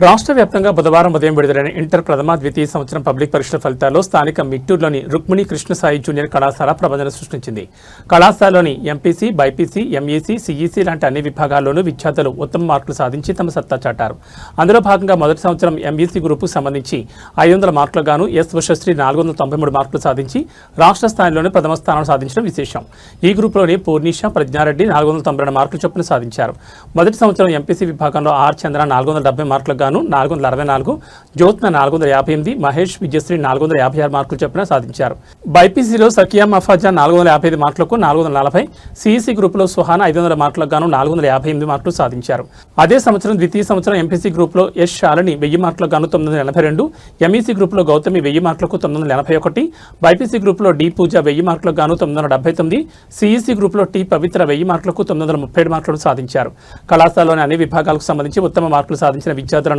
రాష్ట్ర వ్యాప్తంగా బుధవారం ఉదయం విడుదలైన ఇంటర్ ప్రథమ ద్వితీయ సంవత్సరం పబ్లిక్ పరీక్షల ఫలితాల్లో స్థానిక మిట్టూరులోని రుక్మిణి కృష్ణసాయి జూనియర్ కళాశాల ప్రబంధన సృష్టించింది. కళాశాలలోని ఎంపీసీ, బైపీసీ, ఎంఈసీ, సిఈసీ లాంటి అన్ని విభాగాల్లోనూ విద్యార్థులు ఉత్తమ మార్కులు సాధించి తమ సత్తా చాటారు. అందులో భాగంగా మొదటి సంవత్సరం ఎంఈసీ గ్రూపుకు సంబంధించి 500 మార్కులు గాను ఎస్ ఉషశ్రీ 493 మార్కులు సాధించి రాష్ట్ర స్థాయిలోనే ప్రథమ స్థానం సాధించడం విశేషం. ఈ గ్రూపులోని పూర్ణిష, ప్రజ్ఞారెడ్డి 492 మార్కులు చొప్పున సాధించారు. మొదటి సంవత్సరం ఎంపీసీ విభాగంలో ఆర్ చంద్ర 470 మార్కులు గాను 464, జ్యోత్న 458, మహేష్, విజయశ్రీ 456 మార్కులు చొప్పున సాధించారు. బైపీసీలో సకియా మఫాజా 455 మార్కులకు 440, సిఈసీ గ్రూపులో సుహానా 500 మార్కులకు గాను 458 మార్కులు సాధించారు. అదే సంవత్సరం ద్వితీయ సంవత్సరం ఎంపీసీ గ్రూపులో ఎస్ శాలిని 1000 మార్కులకు గాను 982, ఎంఈసీ గ్రూపులో గౌతమి 1000 మార్కులకు 981, బైపీసీ గ్రూపులో డి పూజ 1000 మార్కులకు గాను 979, సిఈసీ గ్రూపులో టి పవిత్ర 1000 మార్కులకు 937 మార్కులు సాధించారు. కళాశాలలోని అన్ని విభాగాలకు సంబంధించి ఉత్తమ మార్కులు సాధించిన విద్యార్థులను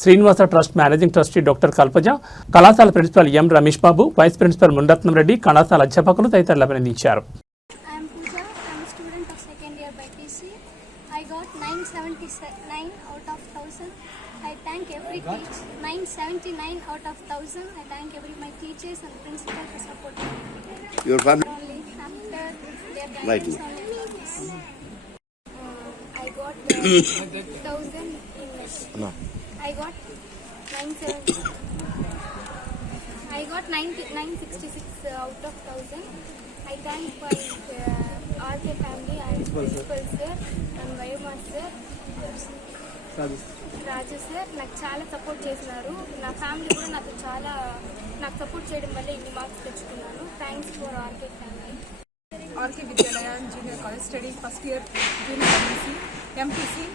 Srinivasa trust managing trustee doctor Kalpaja, కళాశాల principal M Ramesh Babu, vice principal Munaratnam Reddy, కళాశాల అధ్యాపకులు తదితరులు అభినందించారు. I thank every teacher, 979 out of 1000. I thank every my teachers and principal for supporting me. Your family? Only after their Right. I got 1000 in English. No. I got 970. I got 966 out of 1000. I thank my RK family and principal sir and Vayama sir. Raju sir నాకు చాలా support చేసినారు. నా family కూడా నాకు support చేయడం వల్ల ఇన్ని marks తెచ్చుకున్నాను. Thanks for RK family. RK Vidyalaya junior college study first year junior MPC.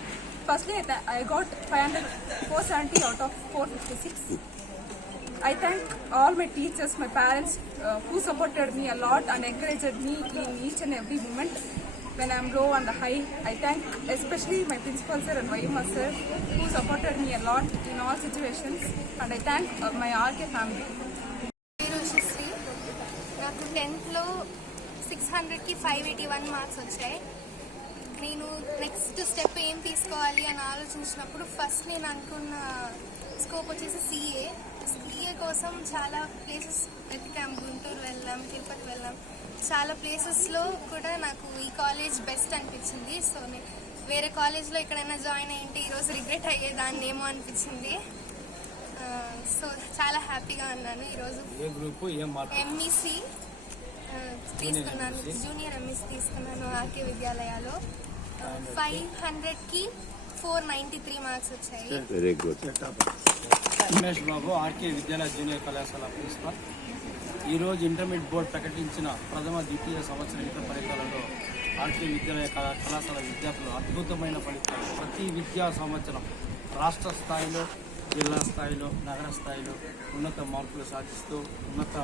Firstly I got 470 out of 456. I thank all my teachers, my parents who supported me a lot and encouraged me in each and every moment when I am low and high. I thank especially my principal sir and Vayama sir who supported me a lot in all situations, and I thank my RK family. Sri నాకు 10th లో 600కి 581 marks వచ్చాయి. నేను next step ఏం తీసుకోవాలి అని ఆలోచించినప్పుడు first నేను అనుకున్న స్కోప్ వచ్చేసి సిఏ కోసం చాలా ప్లేసెస్ వెతికాం. గుంటూరు వెళ్ళాం, తిరుపతి వెళ్ళాం, చాలా ప్లేసెస్లో కూడా నాకు ఈ కాలేజ్ బెస్ట్ అనిపించింది. సో నేను వేరే కాలేజ్లో ఎక్కడైనా జాయిన్ అయ్యింటే ఈరోజు రిగ్రెట్ అయ్యేదాన్ని ఏమో అనిపించింది. సో చాలా హ్యాపీగా ఉన్నాను. ఈరోజు ఎంఈసీ తీసుకున్నాను, జూనియర్ ఎంఈసీ తీసుకున్నాను ఆర్కే విద్యాలయాలో. 500కి 493 మార్క్స్ వచ్చాయి. Very good. Ramesh Babu, RK Vidyalaya junior కళాశాల ప్రిన్సిపల్. ఈరోజు ఇంటర్మీడియట్ బోర్డు ప్రకటించిన ప్రథమ ద్వితీయ సంవత్సర ఇంటర్ ఫలితాలలో ఆర్కే విద్యాలయ కళాశాల విద్యార్థులు అద్భుతమైన ఫలితాలు. ప్రతి విద్యా సంవత్సరం రాష్ట్ర స్థాయిలో, జిల్లా స్థాయిలో, నగర స్థాయిలో ఉన్నత మార్కులు సాధిస్తూ ఉన్నత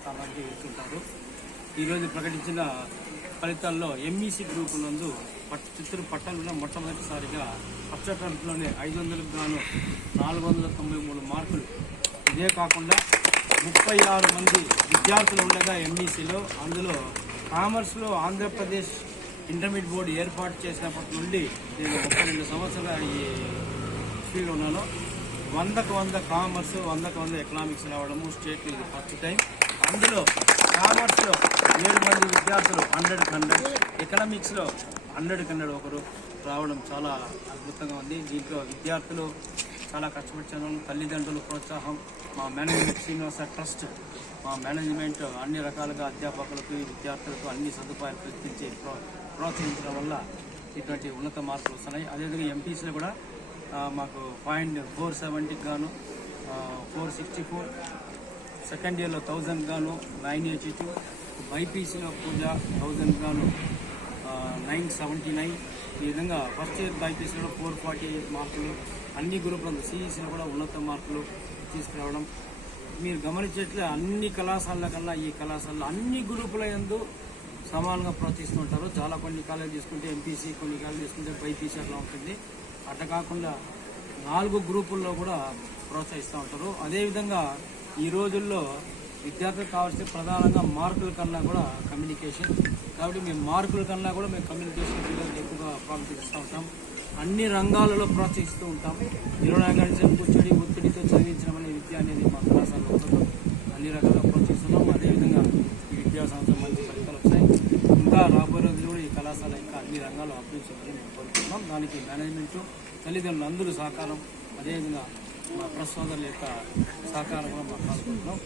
స్థానానికి వెళ్తుంటారు. ఈరోజు ప్రకటించిన ఫలితాల్లో ఎంఈసీ గ్రూపు నందు చిత్తూరు పట్టణంలో మొట్టమొదటిసారిగా ఫస్ట్ అటెంప్ట్లోనే 500కు గాను 493 మార్కులు. ఇదే కాకుండా 36 మంది విద్యార్థులు ఉండగా ఎంఈసీలో, అందులో కామర్స్లో ఆంధ్రప్రదేశ్ ఇంటర్మీడియట్ బోర్డు ఏర్పాటు చేసినప్పటి నుండి నేను 32 సంవత్సరాలు ఈ ఫీల్డ్ ఉన్నాను. 100కు 100 కామర్స్, 100కు 100 ఎకనామిక్స్ రావడము స్టేట్లో ఇది ఫస్ట్ టైం. అందులో కామర్స్లో 7 మంది విద్యార్థులు 100కు 100, ఎకనామిక్స్లో 100కు 100 ఒకరు రావడం చాలా అద్భుతంగా ఉంది. దీంట్లో విద్యార్థులు చాలా కష్టపడ్డాను. తల్లిదండ్రుల ప్రోత్సాహం, మా మేనేజ్మెంట్ శ్రీనివాస ట్రస్ట్, మా మేనేజ్మెంట్ అన్ని రకాలుగా అధ్యాపకులకు, విద్యార్థులకు అన్ని సదుపాయాలు కల్పించి ప్రోత్సహించడం వల్ల ఇటువంటి ఉన్నత మార్కులు వస్తున్నాయి. అదేవిధంగా ఎంపీసీలో కూడా మాకు 470కి గాను 464, సెకండ్ ఇయర్లో 1000 గాను 982, బైపీసీలో కూడా 1000 గాను 979. ఈ విధంగా ఫస్ట్ ఇయర్ బైపీసీలో 448 మార్కులు. అన్ని గ్రూపులందు సిఈసీలో కూడా ఉన్నత మార్కులు తీసుకురావడం. మీరు గమనించేట్లే అన్ని కళాశాలల కన్నా ఈ కళాశాలలో అన్ని గ్రూపుల యందు సమానంగా ప్రోత్సహిస్తుంటారు. చాలా కొన్ని కాలేజీలు తీసుకుంటే ఎంపీసీ, కొన్ని కాలేజీలు తీసుకుంటే బైపీసీ అట్లా ఉంటుంది. అట్లా కాకుండా 4 గ్రూపుల్లో కూడా ప్రోత్సహిస్తూ ఉంటారు. అదేవిధంగా ఈ రోజుల్లో విద్యార్థులకు కావాల్సిన ప్రధానంగా మార్కుల కన్నా కూడా కమ్యూనికేషన్. కాబట్టి మేము మార్కుల కన్నా కూడా మేము కమ్యూనికేషన్ ఎక్కువగా ప్రాముఖ్యత ఇస్తూ ఉంటాం. అన్ని రంగాలలో ప్రోత్సహిస్తూ ఉంటాం. 24 గంటల కూర్చొని ఒత్తిడితో చదివించడం అనే విద్య అనేది మా కళాశాలలో ఉండదు. అన్ని రకాలుగా ప్రోత్సహిస్తున్నాం. అదేవిధంగా ఈ విద్యా సంవత్సరం మంచి ఫలితాలు వస్తాయి. ఇంకా రాబోయే రోజులు కూడా ఈ కళాశాల ఇంకా అన్ని రంగాలు అభివృద్ధి చేయాలని మేము కోరుకుంటున్నాం. దానికి మేనేజ్మెంటు, తల్లిదండ్రులు అందరూ సహకారం, అదేవిధంగా మా ప్రెస్ సోదరుల యొక్క సహకారం కూడా మాకు కావాలనుకుంటున్నాం.